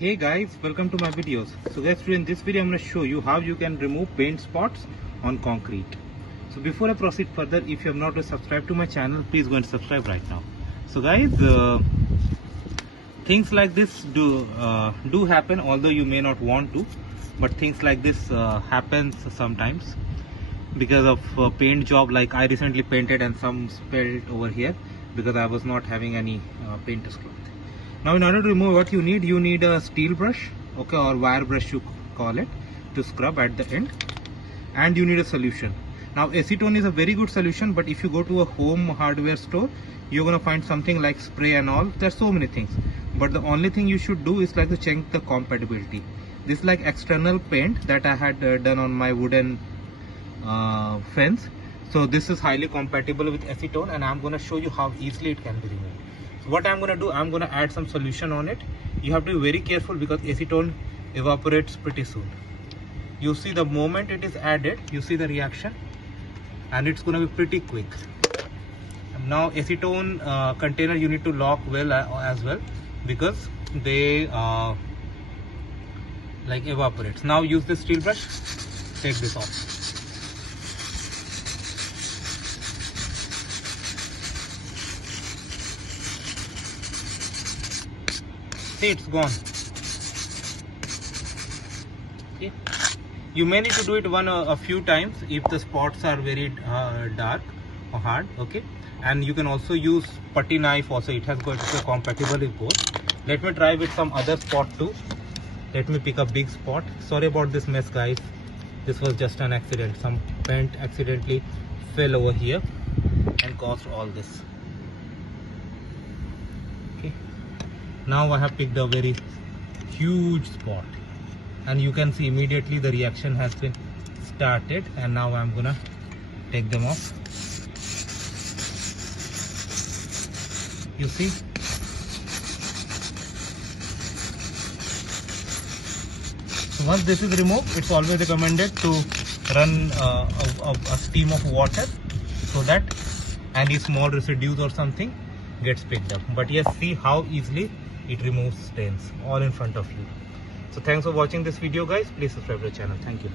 Hey guys, welcome to my videos. So guys, today in this video I'm going to show you how you can remove paint spots on concrete. So before I proceed further, if you have not subscribed to my channel, please go and subscribe right now. So guys, things like this do happen, although you may not want to, but things like this happens sometimes because of paint job. Like I recently painted and some spilled over here because I was not having any painter's cloth. Now in order to remove, what you need a steel brush, okay, or wire brush you call it, to scrub at the end, and you need a solution. Now acetone is a very good solution, but if you go to a home hardware store, you're gonna find something like spray and all. There's so many things, but the only thing you should do is like to check the compatibility. This is like external paint that I had done on my wooden fence. So this is highly compatible with acetone, and I'm gonna show you how easily it can be removed. What I'm going to do, I'm going to add some solution on it. You have to be very careful because acetone evaporates pretty soon. You see the moment it is added, you see the reaction, and it's going to be pretty quick. Now acetone container you need to lock well as well, because they like evaporates. Now use the steel brush, take this off. See, it's gone. Okay. You may need to do it a few times if the spots are very dark or hard. Okay, and you can also use putty knife. Also, it has got compatible with both. Let me try with some other spot too. Let me pick a big spot. Sorry about this mess, guys. This was just an accident. Some paint accidentally fell over here and caused all this. Okay. Now I have picked a very huge spot, and you can see immediately the reaction has been started, and now I'm gonna take them off. You see, so once this is removed, it's always recommended to run a stream of water so that any small residues or something gets picked up. But yes, see how easily it removes stains all in front of you. So thanks for watching this video, guys. Please subscribe to the channel. Thank you.